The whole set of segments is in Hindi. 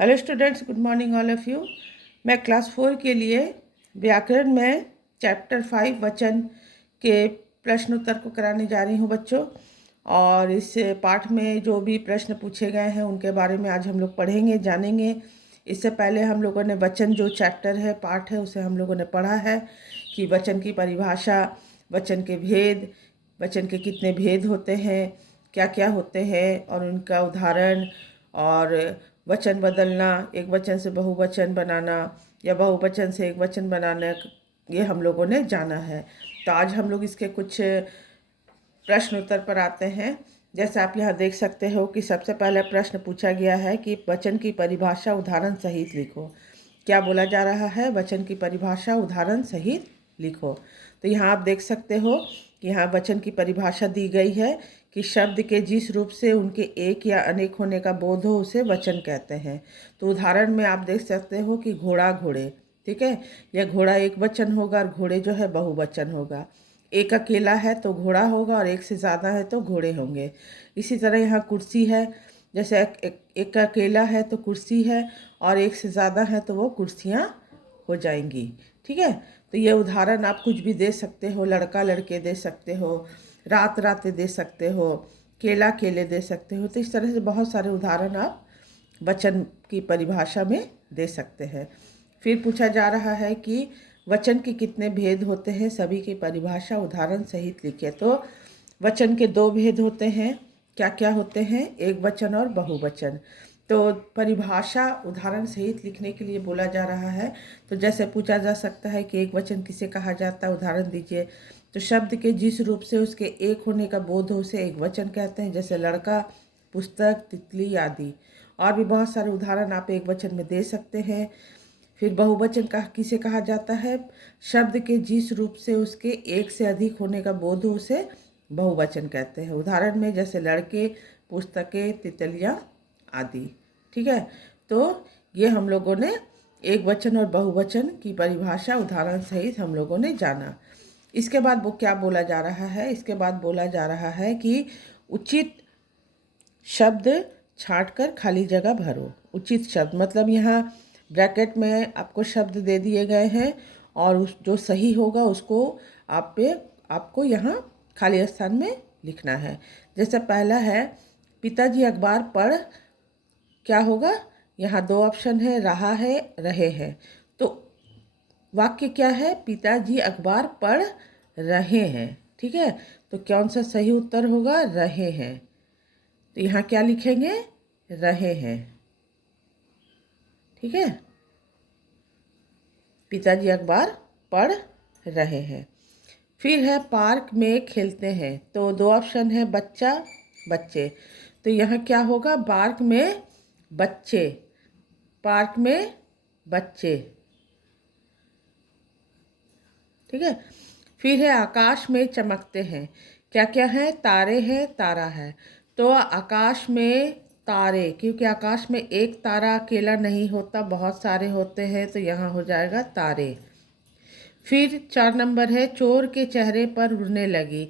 Hello students, good morning all of you. मैं क्लास 4 के लिए व्याकरण में चैप्टर 5 वचन के प्रश्न उत्तर को कराने जा रही हूँ बच्चों। और इस पाठ में जो भी प्रश्न पूछे गए हैं उनके बारे में आज हम लोग पढ़ेंगे, जानेंगे। इससे पहले हम लोगों ने वचन जो चैप्टर है, पाठ है, उसे हम लोगों ने पढ़ा है कि वचन की परिभाषा, वचन के भेद, वचन के कितने भेद होते हैं, क्या क्या होते हैं और उनका उदाहरण, और वचन बदलना, एक वचन से बहुवचन बनाना या बहुवचन से एक वचन बनाना, ये हम लोगों ने जाना है। तो आज हम लोग इसके कुछ प्रश्न उत्तर पर आते हैं। जैसे आप यहाँ देख सकते हो कि सबसे पहले प्रश्न पूछा गया है कि वचन की परिभाषा उदाहरण सहित लिखो। क्या बोला जा रहा है? वचन की परिभाषा उदाहरण सहित लिखो। तो यहाँ आप देख सकते हो कि यहाँ वचन की परिभाषा दी गई है कि शब्द के जिस रूप से उनके एक या अनेक होने का बोध हो उसे वचन कहते हैं। तो उदाहरण में आप देख सकते हो कि घोड़ा, घोड़े, ठीक है, यह घोड़ा एक वचन होगा और घोड़े जो है बहुवचन होगा। एक अकेला है तो घोड़ा होगा और एक से ज़्यादा है तो घोड़े होंगे। इसी तरह यहाँ कुर्सी है, जैसे एक अकेला है तो कुर्सी है और एक से ज़्यादा है तो वो कुर्सियाँ हो जाएंगी। ठीक है, तो ये उदाहरण आप कुछ भी दे सकते हो, लड़का लड़के दे सकते हो, रात रातें दे सकते हो, केला केले दे सकते हो। तो इस तरह से बहुत सारे उदाहरण आप वचन की परिभाषा में दे सकते हैं। फिर पूछा जा रहा है कि वचन के कितने भेद होते हैं, सभी की परिभाषा उदाहरण सहित लिखे। तो वचन के दो भेद होते हैं। क्या क्या होते हैं? एक वचन और बहुवचन। तो परिभाषा उदाहरण सहित लिखने के लिए बोला जा रहा है। तो जैसे पूछा जा सकता है कि एक वचन किसे कहा जाता है, उदाहरण दीजिए। तो शब्द के जिस रूप से उसके एक होने का बोध हो उसे एक वचन कहते हैं, जैसे लड़का, पुस्तक, तितली आदि। और भी बहुत सारे उदाहरण आप एक वचन में दे सकते हैं। फिर बहुवचन का किसे कहा जाता है? शब्द के जिस रूप से उसके एक से अधिक होने का बोध हो उसे बहुवचन कहते हैं। उदाहरण में जैसे लड़के, पुस्तकें, तितलियाँ आदि। ठीक है, तो ये हम लोगों ने एक वचन और बहुवचन की परिभाषा उदाहरण सहित हम लोगों ने जाना। इसके बाद वो क्या बोला जा रहा है? इसके बाद बोला जा रहा है कि उचित शब्द छांटकर खाली जगह भरो। उचित शब्द मतलब यहाँ ब्रैकेट में आपको शब्द दे दिए गए हैं और उस जो सही होगा उसको आपको यहाँ खाली स्थान में लिखना है। जैसे पहला है, पिताजी अखबार पढ़, क्या होगा? यहाँ दो ऑप्शन है, रहा है, रहे हैं। तो वाक्य क्या है? पिताजी अखबार पढ़ रहे हैं। ठीक है, तो कौन सा सही उत्तर होगा? रहे हैं। तो यहाँ क्या लिखेंगे? रहे हैं। ठीक है, पिताजी अखबार पढ़ रहे हैं। फिर है पार्क में खेलते हैं। तो दो ऑप्शन है, बच्चा, बच्चे। तो यहाँ क्या होगा? पार्क में बच्चे, पार्क में बच्चे। ठीक है, फिर है आकाश में चमकते हैं। क्या क्या है? तारे हैं, तारा है। तो आकाश में तारे, क्योंकि आकाश में एक तारा अकेला नहीं होता, बहुत सारे होते हैं, तो यहाँ हो जाएगा तारे। फिर 4 नंबर है, चोर के चेहरे पर उड़ने लगी।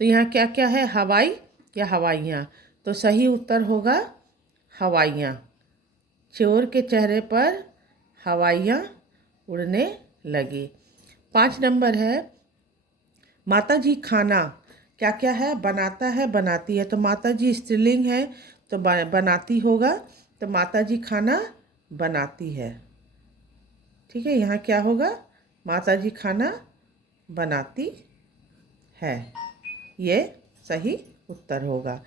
तो यहाँ क्या क्या है? हवाई या हवाइयाँ। तो सही उत्तर होगा हवाइयाँ। चोर के चेहरे पर हवाइयाँ उड़ने लगी। 5 नंबर है, माता जी खाना, क्या क्या है? बनाता है, बनाती है। तो माता जी स्त्रीलिंग है तो बनाती होगा। तो माता जी खाना बनाती है। ठीक है, यहाँ क्या होगा? माता जी खाना बनाती है, ये सही उत्तर होगा।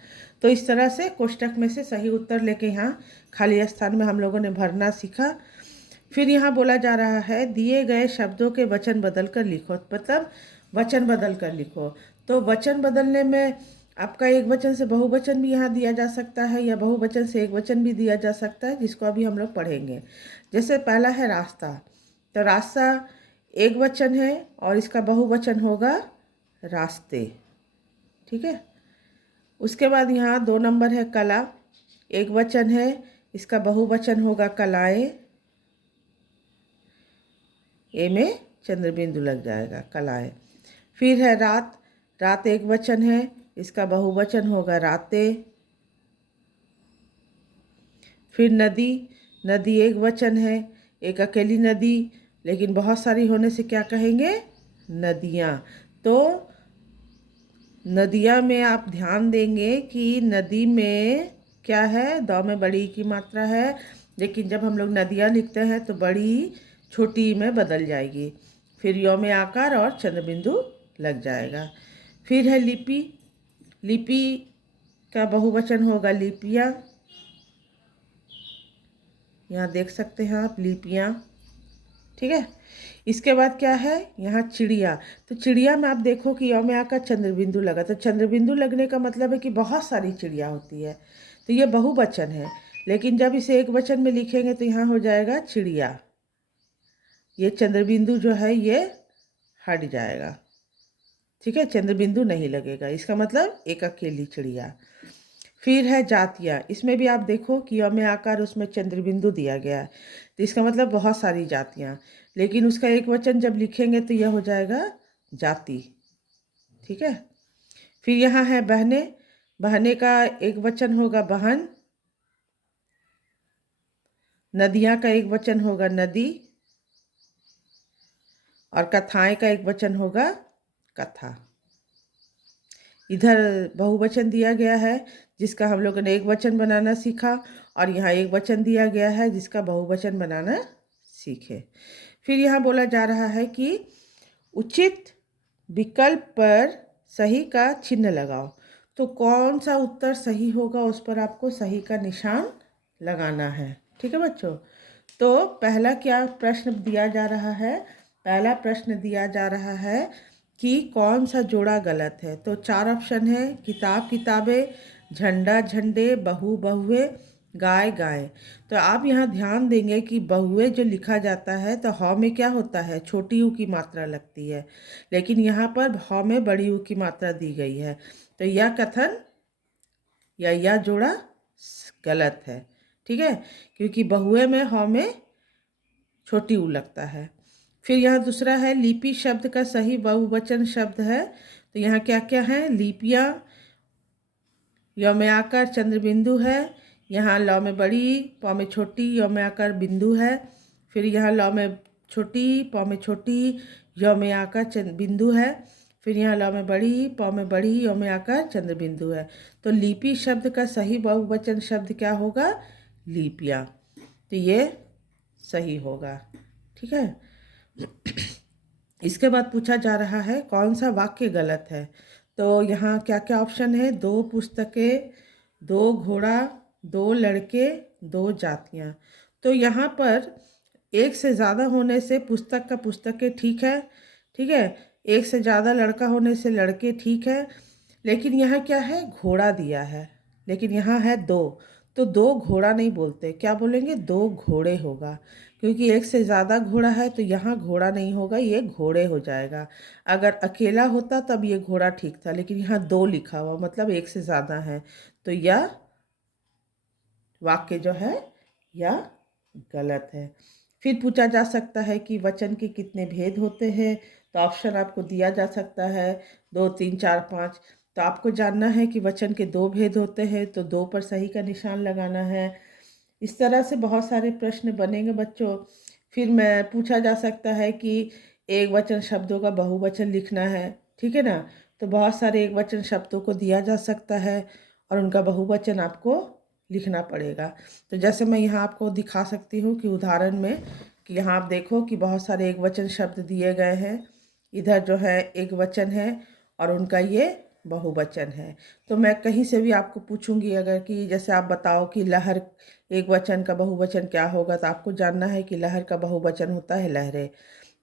तो इस तरह से कोष्टक में से सही उत्तर लेके यहाँ खाली स्थान में हम लोगों ने भरना सीखा। फिर यहाँ बोला जा रहा है, दिए गए शब्दों के वचन बदल कर लिखो। मतलब वचन बदल कर लिखो। तो वचन बदलने में आपका एक वचन से बहुवचन भी यहाँ दिया जा सकता है या बहुवचन से एक वचन भी दिया जा सकता है, जिसको अभी हम लोग पढ़ेंगे। जैसे पहला है रास्ता। तो रास्ता एक वचन है और इसका बहुवचन होगा रास्ते। ठीक है, उसके बाद यहाँ 2 नंबर है कला, एक वचन है, इसका बहुवचन होगा कलाएं। ए में चंद्र बिंदु लग जाएगा, कलाएं। फिर है रात, रात एक वचन है, इसका बहुवचन होगा रातें। फिर नदी, नदी एक वचन है, एक अकेली नदी, लेकिन बहुत सारी होने से क्या कहेंगे? नदियाँ। तो नदियाँ में आप ध्यान देंगे कि नदी में क्या है? दौ में बड़ी की मात्रा है, लेकिन जब हम लोग नदियाँ लिखते हैं तो बड़ी छोटी में बदल जाएगी, फिर यौ में आकार और चंद्रबिंदु लग जाएगा। फिर है लिपि। लिपि का बहुवचन होगा लिपियाँ। यहाँ देख सकते हैं आप लिपियाँ, ठीक है। इसके बाद क्या है? यहाँ चिड़िया। तो चिड़िया में आप देखो कि यौ में आकर चंद्रबिंदु लगा, तो चंद्रबिंदु लगने का मतलब है कि बहुत सारी चिड़िया होती है, तो ये बहुवचन है। लेकिन जब इसे एक वचन में लिखेंगे तो यहाँ हो जाएगा चिड़िया। ये चंद्रबिंदु जो है ये हट जाएगा, ठीक है, चंद्रबिंदु नहीं लगेगा, इसका मतलब एक अकेली चिड़िया। फिर है जातियाँ। इसमें भी आप देखो कि यौ में आकार उसमें चंद्रबिंदु दिया गया है, तो इसका मतलब बहुत सारी जातियाँ, लेकिन उसका एक वचन जब लिखेंगे तो यह हो जाएगा जाति, ठीक है। फिर यहाँ है बहने। बहने का एक वचन होगा बहन। नदियाँ का एक वचन होगा नदी, और कथाएं का एक वचन होगा कथा। इधर बहुवचन दिया गया है जिसका हम लोगों ने एक वचन बनाना सीखा, और यहाँ एक वचन दिया गया है जिसका बहुवचन बनाना सीखे। फिर यहाँ बोला जा रहा है कि उचित विकल्प पर सही का चिन्ह लगाओ। तो कौन सा उत्तर सही होगा उस पर आपको सही का निशान लगाना है, ठीक है बच्चों। तो पहला क्या प्रश्न दिया जा रहा है? पहला प्रश्न दिया जा रहा है कि कौन सा जोड़ा गलत है। तो 4 ऑप्शन है: किताब किताबें, झंडा झंडे, बहू बहुए, गाय गाय। तो आप यहाँ ध्यान देंगे कि बहुए जो लिखा जाता है तो हौ में क्या होता है? छोटी ऊ की मात्रा लगती है, लेकिन यहाँ पर हौ में बड़ी ऊ की मात्रा दी गई है, तो यह कथन या यह जोड़ा गलत है, ठीक है, क्योंकि बहुए में हौ में छोटी ऊ लगता है। फिर यहाँ दूसरा है लिपि शब्द का सही बहुवचन शब्द है। तो यहाँ क्या क्या है? लिपियाँ, यौ में आकर चंद्रबिंदु है, यहाँ लौ में बड़ी, पौ में छोटी, यौ में आकर बिंदु है, फिर यहाँ लौ में छोटी, पौ में छोटी, यौ में आकर बिंदु है, फिर यहाँ लौ में बड़ी, पौ में बड़ी, यौ में आकर चंद्रबिंदु है। तो लिपि शब्द का सही बहुवचन शब्द क्या होगा? लिपियाँ। तो ये सही होगा, ठीक है। इसके बाद पूछा जा रहा है कौन सा वाक्य गलत है। तो यहाँ क्या क्या ऑप्शन है? 2 पुस्तकें, 2 घोड़ा, 2 लड़के, 2 जातियाँ। तो यहाँ पर एक से ज़्यादा होने से पुस्तक का पुस्तकें ठीक है, ठीक है, एक से ज़्यादा लड़का होने से लड़के ठीक है, लेकिन यहाँ क्या है? घोड़ा दिया है, लेकिन यहाँ है 2, तो 2 घोड़ा नहीं बोलते, क्या बोलेंगे? 2 घोड़े होगा, क्योंकि एक से ज़्यादा घोड़ा है तो यहाँ घोड़ा नहीं होगा, ये घोड़े हो जाएगा। अगर अकेला होता तब ये घोड़ा ठीक था, लेकिन यहाँ 2 लिखा हुआ मतलब एक से ज़्यादा है, तो यह वाक्य जो है यह गलत है। फिर पूछा जा सकता है कि वचन के कितने भेद होते हैं। तो ऑप्शन आपको दिया जा सकता है 2, 3, 4, 5। तो आपको जानना है कि वचन के 2 भेद होते हैं, तो 2 पर सही का निशान लगाना है। इस तरह से बहुत सारे प्रश्न बनेंगे बच्चों। फिर मैं पूछा जा सकता है कि एक वचन शब्दों का बहुवचन लिखना है, ठीक है ना। तो बहुत सारे एक वचन शब्दों को दिया जा सकता है और उनका बहुवचन आपको लिखना पड़ेगा। तो जैसे मैं यहाँ आपको दिखा सकती हूँ कि उदाहरण में कि यहाँ आप देखो कि बहुत सारे एक वचन शब्द दिए गए हैं। इधर जो है एक वचन है और उनका ये बहुवचन है। तो मैं कहीं से भी आपको पूछूंगी अगर कि जैसे आप बताओ कि लहर एक वचन का बहुवचन क्या होगा, तो आपको जानना है कि लहर का बहुवचन होता है लहरें।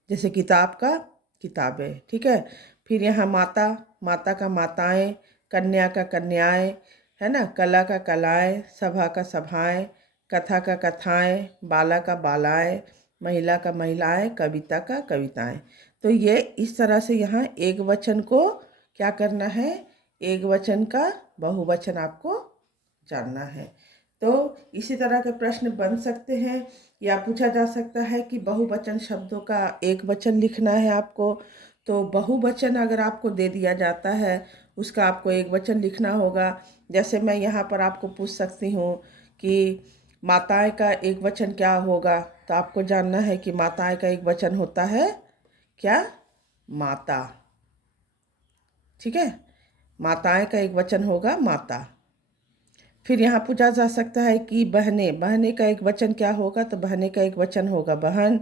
जैसे किताब का किताबें, ठीक है। फिर यहाँ माता, माता का माताएं, कन्या का कन्याएं, है ना, कला का कलाएं, सभा का सभाएं, कथा का कथाएं, बाला का बालाएं, महिला का महिलाएं, कविता का कविताएं। तो ये इस तरह से यहाँ एक वचन को क्या करना है? एक वचन का बहुवचन आपको जानना है। तो इसी तरह के प्रश्न बन सकते हैं, या पूछा जा सकता है कि बहुवचन शब्दों का एक वचन लिखना है आपको। तो बहुवचन अगर आपको दे दिया जाता है उसका आपको एक वचन लिखना होगा। जैसे मैं यहाँ पर आपको पूछ सकती हूँ कि माताएं का एक वचन क्या होगा? तो आपको जानना है कि माताएं का एक वचन होता है क्या? माता। ठीक है, माताएं का एक वचन होगा माता। फिर यहाँ पूछा जा सकता है कि बहनें, बहनें का एक वचन क्या होगा? तो बहनें का एक वचन होगा बहन।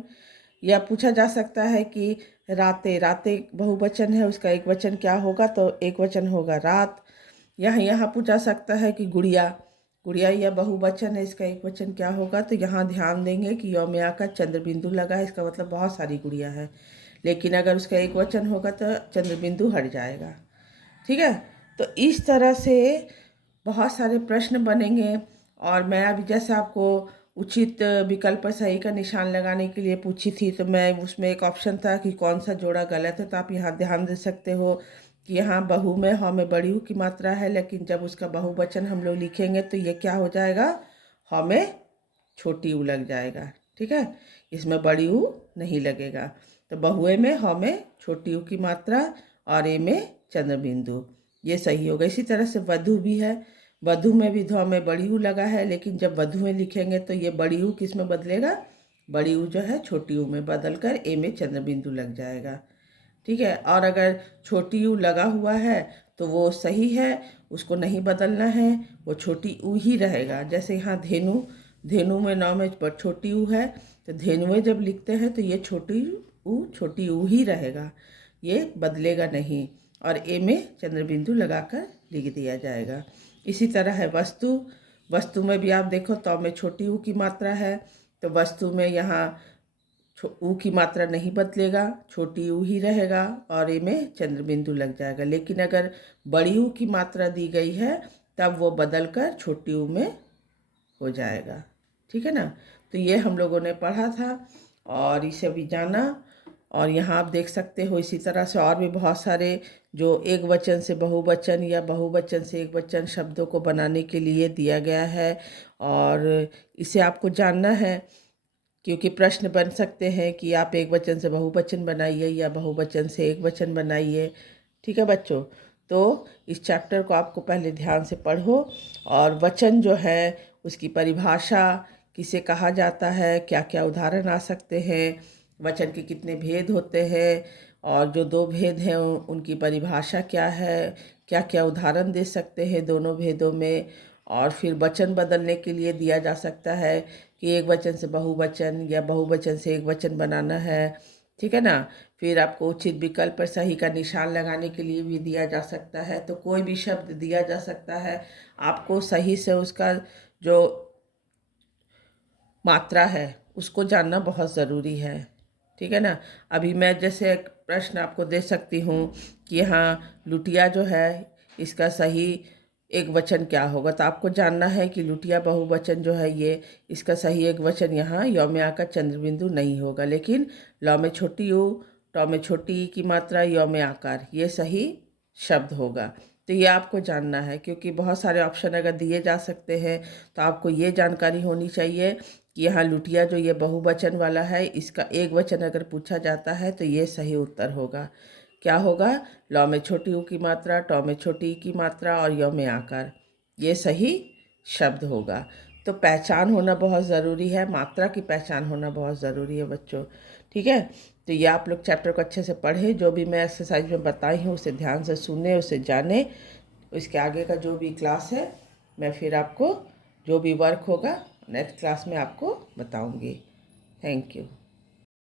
या पूछा जा सकता है कि रातें, रातें बहुवचन है, उसका एक वचन क्या होगा? तो एक वचन होगा रात। यहाँ पूछा सकता है कि गुड़िया, गुड़िया या बहुवचन है, इसका एक वचन क्या होगा? तो यहाँ ध्यान देंगे कि यौमिया का चंद्र बिंदु लगा है, इसका मतलब बहुत सारी गुड़िया है। लेकिन अगर उसका एक वचन होगा तो चंद्र बिंदु हट जाएगा। ठीक है, तो इस तरह से बहुत सारे प्रश्न बनेंगे। और मैं अभी जैसे आपको उचित विकल्प पर सही का निशान लगाने के लिए पूछी थी, तो मैं उसमें एक ऑप्शन था कि कौन सा जोड़ा गलत है। तो आप यहाँ ध्यान दे सकते हो कि यहाँ बहु में ह में बड़ी ऊ की मात्रा है, लेकिन जब उसका बहुवचन हम लोग लिखेंगे तो ये क्या हो जाएगा? ह में छोटी ऊ लग जाएगा। ठीक है, इसमें बड़ी ऊ नहीं लगेगा। तो बहुए में ह में छोटी ऊ की मात्रा और ए में चंद्र बिंदु, ये सही होगा। इसी तरह से वधु भी है, वधु में भी ध में बड़ी ऊ लगा है, लेकिन जब वधुएं लिखेंगे तो ये बड़ी ऊ किस में बदलेगा? बड़ी ऊ जो है छोटी ऊ में बदल कर ए में चंद्र बिंदु लग जाएगा। ठीक है, और अगर छोटी ऊ लगा हुआ है तो वो सही है, उसको नहीं बदलना है, वो छोटी ऊ ही रहेगा। जैसे यहाँ धेनु, धेनु में नौ में छोटी ऊ है, तो धेनुएं जब लिखते हैं तो ये छोटी ऊ ही रहेगा, ये बदलेगा नहीं, और ए में चंद्र बिंदु लगाकर लिख दिया जाएगा। इसी तरह है वस्तु, वस्तु में भी आप देखो तो में छोटी ऊ की मात्रा है, तो वस्तु में यहाँ ऊ की मात्रा नहीं बदलेगा, छोटी ऊ ही रहेगा और ए में चंद्र बिंदु लग जाएगा। लेकिन अगर बड़ी ऊ की मात्रा दी गई है तब वो बदल कर छोटी ऊ में हो जाएगा। ठीक है ना, तो ये हम लोगों ने पढ़ा था और इसे भी जाना। और यहाँ आप देख सकते हो इसी तरह से और भी बहुत सारे जो एक वचन से बहुवचन या बहुवचन से एक वचन शब्दों को बनाने के लिए दिया गया है, और इसे आपको जानना है क्योंकि प्रश्न बन सकते हैं कि आप एक वचन से बहुवचन बनाइए या बहुवचन से एक वचन बनाइए। ठीक है बच्चों, तो इस चैप्टर को आपको पहले ध्यान से पढ़ो, और वचन जो है उसकी परिभाषा, किसे कहा जाता है, क्या क्या उदाहरण आ सकते हैं, वचन के कितने भेद होते हैं, और जो दो भेद हैं उनकी परिभाषा क्या है, क्या क्या उदाहरण दे सकते हैं दोनों भेदों में। और फिर वचन बदलने के लिए दिया जा सकता है कि एक वचन से बहुवचन या बहुवचन से एक वचन बनाना है। ठीक है ना, फिर आपको उचित विकल्प पर सही का निशान लगाने के लिए भी दिया जा सकता है। तो कोई भी शब्द दिया जा सकता है, आपको सही से उसका जो मात्रा है उसको जानना बहुत ज़रूरी है। ठीक है ना, अभी मैं जैसे एक प्रश्न आपको दे सकती हूँ कि यहाँ लुटिया जो है इसका सही एक वचन क्या होगा? तो आपको जानना है कि लुटिया बहुवचन जो है ये, इसका सही एक वचन यहाँ यौमिया का चंद्र बिंदु नहीं होगा, लेकिन लौ में छोटी ऊ, टौ में छोटी ई की मात्रा, यौ में आकार, ये सही शब्द होगा। तो ये आपको जानना है, क्योंकि बहुत सारे ऑप्शन अगर दिए जा सकते हैं तो आपको ये जानकारी होनी चाहिए कि यहाँ लुटिया जो ये बहुवचन वाला है, इसका एक वचन अगर पूछा जाता है तो ये सही उत्तर होगा। क्या होगा? लौ में छोटी ऊ की मात्रा, टौ में छोटी ई की मात्रा और यौ में आकार, ये सही शब्द होगा। तो पहचान होना बहुत ज़रूरी है, मात्रा की पहचान होना बहुत ज़रूरी है बच्चों। ठीक है, तो ये आप लोग चैप्टर को अच्छे से पढ़ें, जो भी मैं एक्सरसाइज में बताई हूँ उसे ध्यान से सुने, उसे जाने। इसके आगे का जो भी क्लास है मैं फिर आपको जो भी वर्क होगा नेक्स्ट क्लास में आपको बताऊँगी। Thank you.